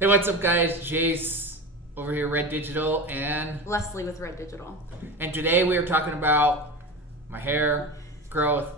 Hey, what's up, guys? Jace over here, Red Digital, and Lesly with Red Digital. And today we are talking about my hair growth.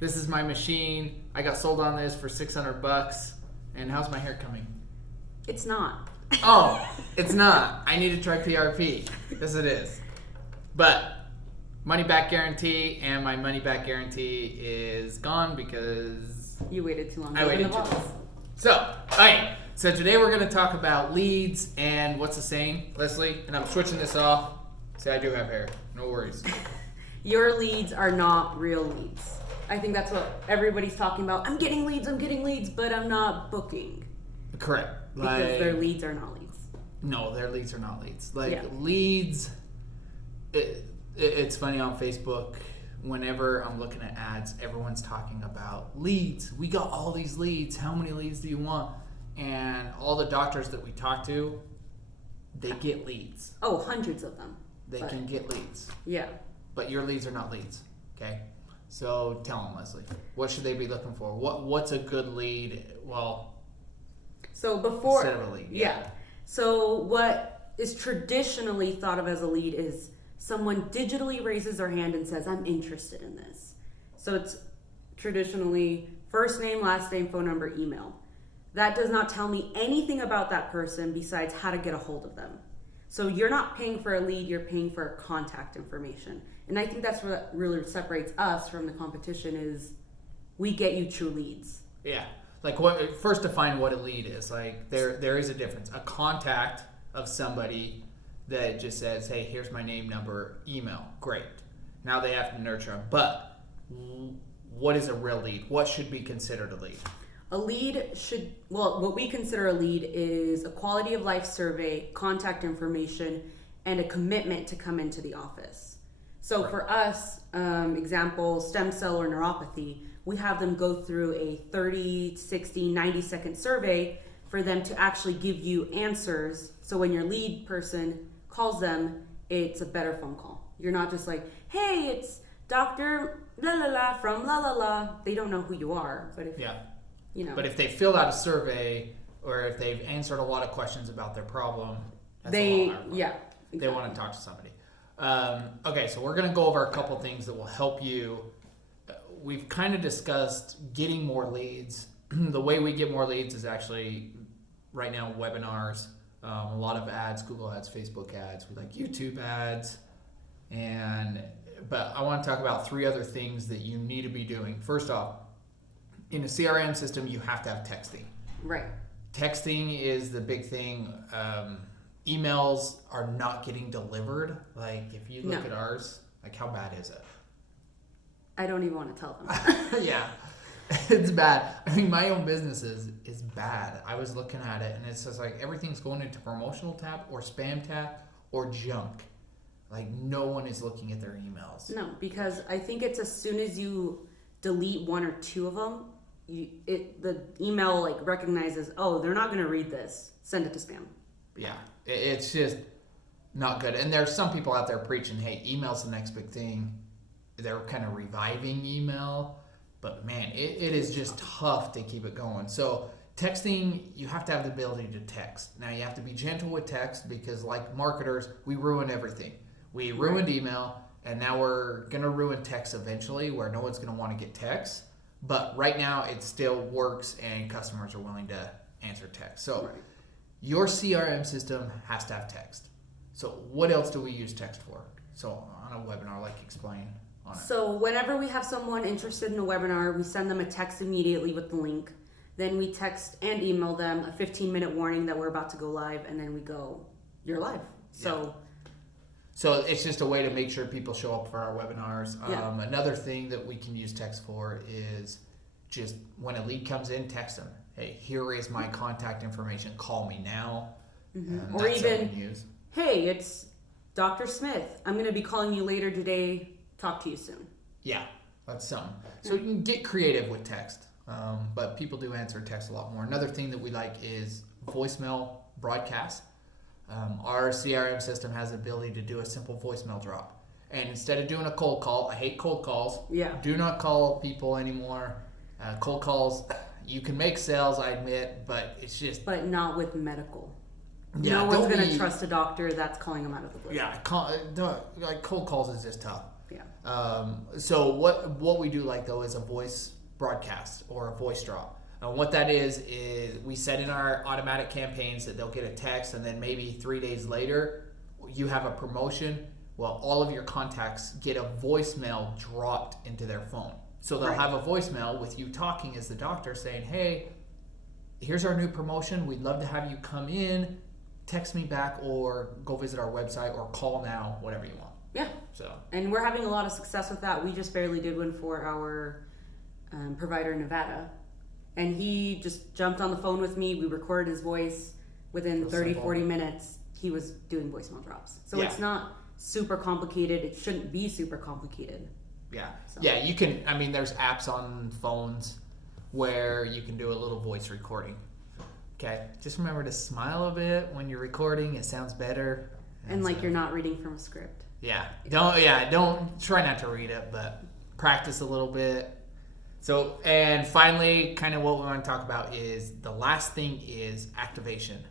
This is my machine. I got sold on this for $600. And how's my hair coming? It's not. Oh, it's not. I need to try PRP. Yes, it is. But money back guarantee, and my money back guarantee is gone because You waited too long. I waited too long. So, all right. So today we're going to talk about leads and what's the saying, Leslie? And I'm switching this off. See, I do have hair. No worries. Your leads are not real leads. I think that's what everybody's talking about. I'm getting leads, but I'm not booking. Correct. Because their leads are not leads. No, their leads are not leads. Yeah. Leads, it's funny on Facebook. Whenever I'm looking at ads, everyone's talking about leads. We got all these leads. How many leads do you want? And all the doctors that we talk to, they get leads. Oh, hundreds of them. They can get leads. Yeah. But your leads are not leads, okay? So tell them, Leslie, what should they be looking for? What's a good lead? Well, so before instead of a lead. Yeah. So what is traditionally thought of as a lead is someone digitally raises their hand and says, I'm interested in this. So it's traditionally first name, last name, phone number, email. That does not tell me anything about that person besides how to get a hold of them. So you're not paying for a lead, you're paying for contact information. And I think that's what really separates us from the competition is we get you true leads. Yeah. Like first define what a lead is. Like there is a difference. A contact of somebody that just says, hey, here's my name, number, email. Great. Now they have to nurture them. But what is a real lead? What should be considered a lead? A lead what we consider a lead is a quality of life survey, contact information, and a commitment to come into the office. So right. For us, example, stem cell or neuropathy, we have them go through a 30, 60, 90-second survey for them to actually give you answers. So when your lead person calls them, it's a better phone call. You're not just like, hey, it's Dr. La La La from La La La. They don't know who you are, but if But if they filled out a survey or if they've answered a lot of questions about their problem, they want to talk to somebody. Okay, so we're going to go over a couple things that will help you. We've kind of discussed getting more leads. The way we get more leads is actually right now webinars, a lot of ads, Google ads, Facebook ads, we like YouTube ads, but I want to talk about 3 other things that you need to be doing. First off, in a CRM system, you have to have texting. Right. Texting is the big thing. Emails are not getting delivered. Like, if you look at ours, like, how bad is it? I don't even want to tell them. Yeah, it's bad. I mean, my own business is bad. I was looking at it, and it says, like, everything's going into promotional tab or spam tab or junk. Like, no one is looking at their emails. No, because I think it's as soon as you delete 1 or 2 of them, the email like recognizes, oh, they're not going to read this. Send it to spam. Yeah, it's just not good. And there's some people out there preaching, hey, email's the next big thing. They're kind of reviving email. But man, it is just tough to keep it going. So texting, you have to have the ability to text. Now you have to be gentle with text because like marketers, we ruin everything. We ruined email, and now we're going to ruin text eventually where no one's going to want to get text. But right now, it still works, and customers are willing to answer text. So your CRM system has to have text. So what else do we use text for? So on a webinar, like explain on it. So whenever we have someone interested in a webinar, we send them a text immediately with the link. Then we text and email them a 15-minute warning that we're about to go live, and then we go, you're live. So it's just a way to make sure people show up for our webinars. Another thing that we can use text for is just when a lead comes in, text them. Hey, here is my contact information. Call me now. Mm-hmm. Or even, hey, it's Dr. Smith. I'm going to be calling you later today. Talk to you soon. Yeah, that's something. So you can get creative with text, but people do answer text a lot more. Another thing that we like is voicemail broadcast. Our CRM system has the ability to do a simple voicemail drop. And instead of doing a cold call, I hate cold calls. Yeah. Do not call people anymore. Cold calls, you can make sales, I admit, but it's just But not with medical. yeah, No one's don't going to be- trust a doctor that's calling them out of the blue. Yeah, like cold calls is just tough. Yeah. So what we do like though is a voice broadcast or a voice drop. And what that is we set in our automatic campaigns that they'll get a text, and then maybe 3 days later you have a promotion. Well, all of your contacts get a voicemail dropped into their phone. So they'll have a voicemail with you talking as the doctor saying, hey, here's our new promotion. We'd love to have you come in. Text me back or go visit our website or call now, whatever you want. Yeah. So, And we're having a lot of success with that. We just barely did one for our provider in Nevada. And he just jumped on the phone with me. We recorded his voice. Within 30, simple. 40 minutes, he was doing voicemail drops. So Yeah. it's not super complicated. It shouldn't be super complicated. yeah. So. Yeah, you can, I mean, there's apps on phones where you can do a little voice recording. Okay. Just remember to smile a bit when you're recording. It sounds better. And like so- you're not reading from a script. Yeah. Don't try not to read it, but practice a little bit. So, and finally, kind of what we want to talk about is the last thing is activation.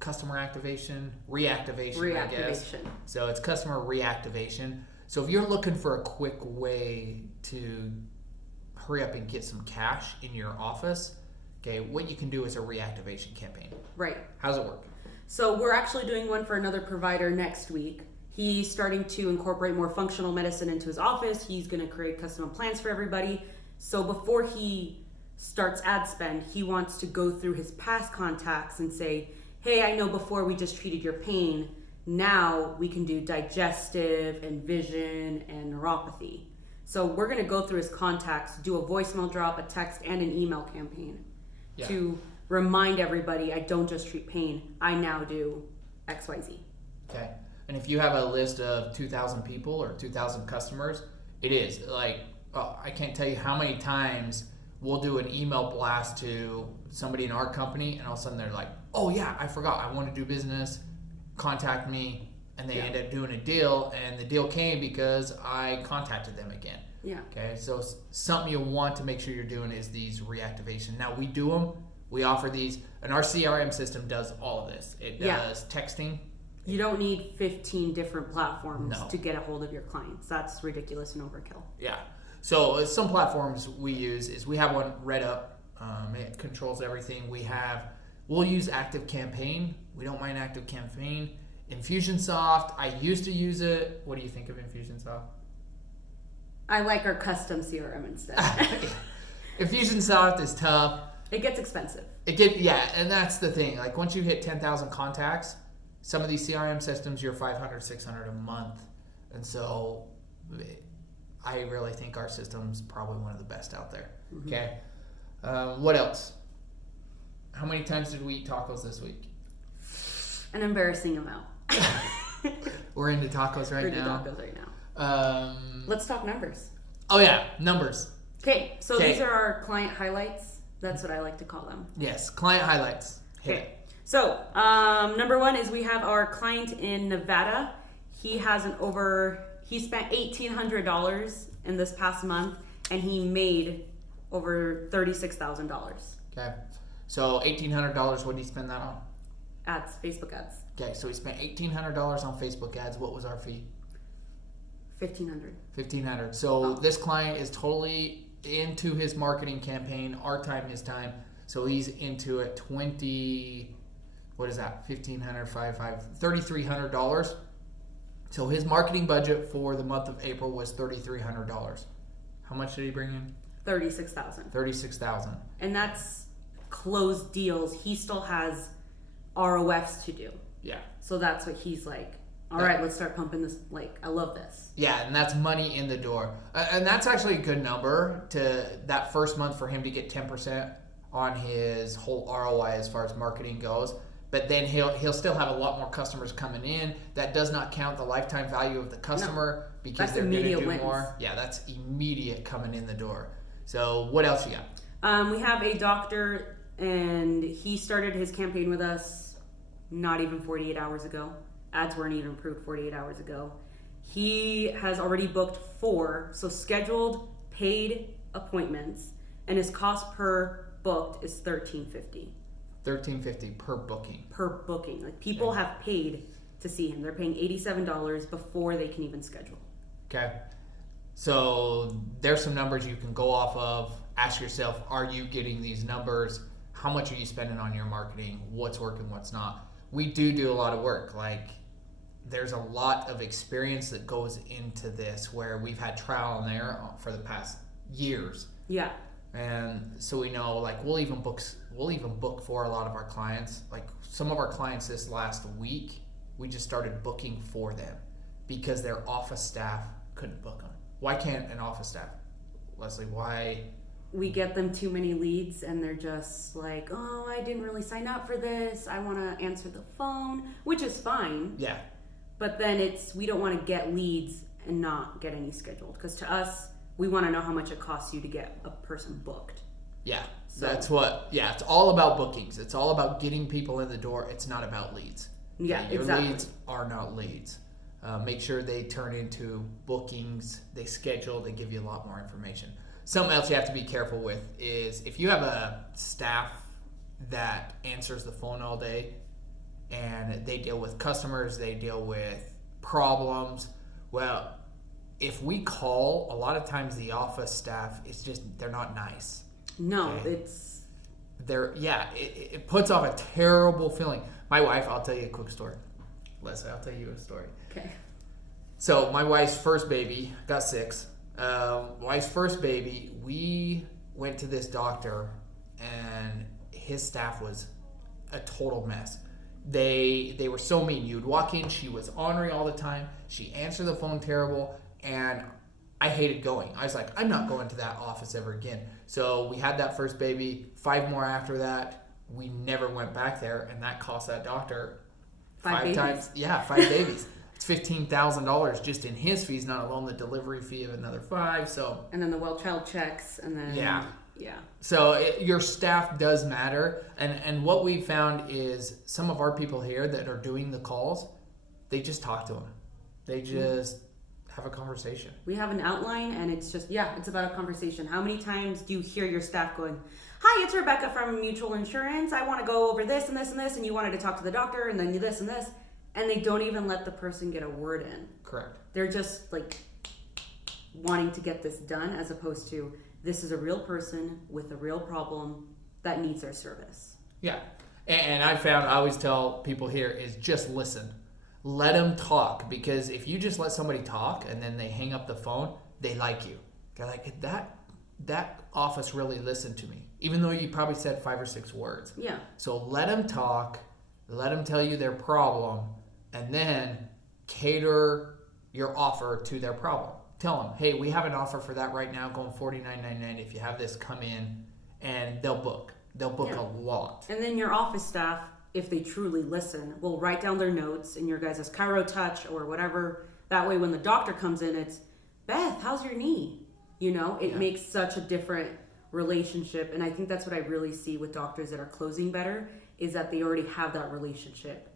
Customer activation, reactivation, I guess. Reactivation. So it's customer reactivation. So if you're looking for a quick way to hurry up and get some cash in your office, okay, what you can do is a reactivation campaign. Right. How's it work? So we're actually doing one for another provider next week. He's starting to incorporate more functional medicine into his office. He's going to create custom plans for everybody. So before he starts ad spend, he wants to go through his past contacts and say, hey, I know before we just treated your pain. Now we can do digestive and vision and neuropathy. So we're going to go through his contacts, do a voicemail drop, a text, and an email campaign to remind everybody I don't just treat pain. I now do XYZ. Okay. And if you have a list of 2,000 people or 2,000 customers, it is like, I can't tell you how many times we'll do an email blast to somebody in our company, and all of a sudden they're like, oh yeah, I forgot, I want to do business, contact me, and they end up doing a deal, and the deal came because I contacted them again. Yeah. Okay, so something you want to make sure you're doing is these reactivation. Now we do them, we offer these, and our CRM system does all of this. It does texting. You don't need 15 different platforms No. to get a hold of your clients. That's ridiculous and overkill. Yeah. So some platforms we use is we have one RedUp. It controls everything. We'll use Active Campaign. We don't mind Active Campaign. Infusionsoft. I used to use it. What do you think of Infusionsoft? I like our custom CRM instead. Infusionsoft is tough. It gets expensive. And that's the thing. Like once you hit 10,000 contacts, some of these CRM systems, you're $500, $600 a month, and so I really think our system's probably one of the best out there. Mm-hmm. Okay, what else? How many times did we eat tacos this week? An embarrassing amount. We're into tacos right now. Let's talk numbers. Oh yeah, numbers. Okay, so these are our client highlights. That's what I like to call them. Yes, client highlights. Okay. So, number one is we have our client in Nevada. He spent $1,800 in this past month, and he made over $36,000. Okay. So $1,800, what did he spend that on? Ads, Facebook ads. Okay, so he spent $1,800 on Facebook ads. What was our fee? $1,500. So this client is totally into his marketing campaign, our time, his time. So he's into it. What is that? $3,300. So his marketing budget for the month of April was $3,300. How much did he bring in? $36,000. And that's closed deals. He still has ROFs to do. Yeah. So that's what he's like, all right, let's start pumping this. Like, I love this. Yeah, and that's money in the door. And that's actually a good number to that first month for him to get 10% on his whole ROI as far as marketing goes. But then he'll still have a lot more customers coming in. That does not count the lifetime value of the customer because they're going to do more. Yeah, that's immediate coming in the door. So what else you got? We have a doctor, and he started his campaign with us not even 48 hours ago. Ads weren't even approved 48 hours ago. He has already booked 4, so scheduled paid appointments and his cost per booked is $1,350. $1,350 per booking. Per booking. Like, people have paid to see him. They're paying $87 before they can even schedule. Okay. So there's some numbers you can go off of. Ask yourself, are you getting these numbers? How much are you spending on your marketing? What's working, what's not? We do a lot of work. Like, there's a lot of experience that goes into this where we've had trial and error for the past years. Yeah. And so we know, like, we'll even book for a lot of our clients. Like, some of our clients this last week, we just started booking for them because their office staff couldn't book them. Why can't an office staff? Leslie, why? We get them too many leads and they're just like, oh, I didn't really sign up for this. I want to answer the phone, which is fine. Yeah. But then we don't want to get leads and not get any scheduled. Because to us, we want to know how much it costs you to get a person booked. Yeah, it's all about bookings. It's all about getting people in the door. It's not about leads. Yeah, Your exactly. leads are not leads. Make sure they turn into bookings. They schedule. They give you a lot more information. Something else you have to be careful with is if you have a staff that answers the phone all day and they deal with customers, they deal with problems. Well, if we call, a lot of times the office staff, they're not nice. No, okay? It puts off a terrible feeling. My wife, I'll tell you a quick story. Leslie, I'll tell you a story. Okay. So my wife's first baby, got 6. Wife's first baby, we went to this doctor and his staff was a total mess. They were so mean. You'd walk in, she was ornery all the time. She answered the phone terrible, and I hated going. I was like, I'm not going to that office ever again. So we had that first baby, 5 more after that. We never went back there, and that cost that doctor 5 times. Yeah, 5 babies. It's $15,000 just in his fees, not alone the delivery fee of another 5. So, and then the well child checks, and then yeah. So your staff does matter, and what we found is some of our people here that are doing the calls, they just talk to them. They just have a conversation. We have an outline, and it's just it's about a conversation. How many times do you hear your staff going, "Hi, it's Rebecca from Mutual Insurance. I want to go over this and this and this, and you wanted to talk to the doctor, and then this and this." And they don't even let the person get a word in. Correct. They're just like wanting to get this done, as opposed to this is a real person with a real problem that needs our service. Yeah. And I always tell people here is just listen. Let them talk, because if you just let somebody talk and then they hang up the phone, they like you. They're like, that office really listened to me, even though you probably said 5 or 6 words. Yeah. So let them talk, let them tell you their problem, and then cater your offer to their problem. Tell them, hey, we have an offer for that right now going $49.99. If you have this, come in, and they'll book. They'll book a lot. And then your office staff, if they truly listen, will write down their notes in your guys' chiro touch or whatever. That way when the doctor comes in, it's, Beth, how's your knee? It makes such a different relationship. And I think that's what I really see with doctors that are closing better, is that they already have that relationship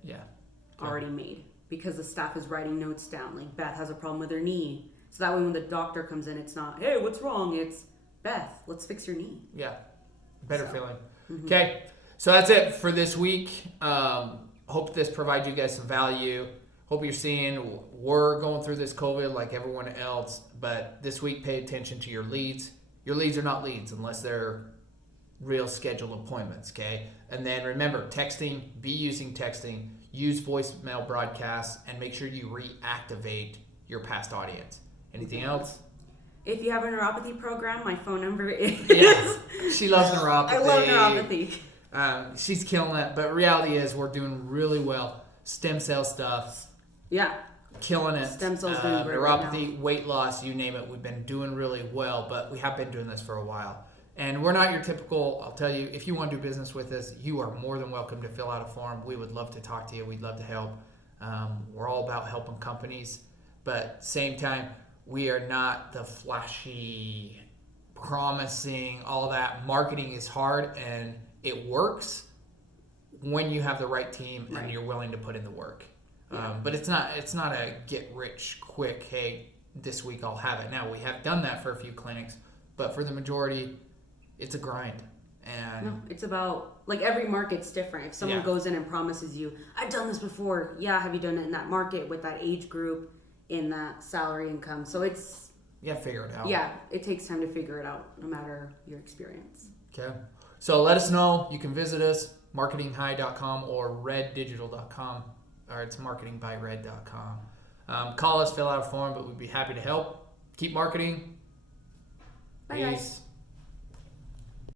already made, because the staff is writing notes down. Like, Beth has a problem with her knee. So that way when the doctor comes in, it's not, hey, what's wrong? It's, Beth, let's fix your knee. Yeah. Better feeling. Okay. So that's it for this week. Hope this provides you guys some value. Hope you're seeing we're going through this COVID like everyone else, but this week pay attention to your leads. Your leads are not leads unless they're real scheduled appointments, okay? And then remember, texting, be using texting, use voicemail broadcasts, and make sure you reactivate your past audience. Anything else? If you have a neuropathy program, my phone number is... Yes, she loves neuropathy. I love neuropathy. She's killing it, but reality is we're doing really well. Stem cell stuff. Yeah. Killing it. Stem cells doing great neuropathy, right now. weight loss, you name it. We've been doing really well, but we have been doing this for a while. And we're not your typical, I'll tell you, if you want to do business with us, you are more than welcome to fill out a form. We would love to talk to you. We'd love to help. We're all about helping companies, but same time, we are not the flashy, promising, all that. Marketing is hard, and it works when you have the right team and you're willing to put in the work. But it's not a get rich quick, hey, this week I'll have it. Now, we have done that for a few clinics, but for the majority, it's a grind. And no, it's about, like, every market's different. If someone goes in and promises you, I've done this before. Yeah, have you done it in that market with that age group, in that salary income? So it's... You gotta figure it out. Yeah, it takes time to figure it out, no matter your experience. Okay. So let us know. You can visit us, marketinghigh.com or reddigital.com, or it's marketingbyred.com. Call us, fill out a form, but we'd be happy to help. Keep marketing. Bye, guys.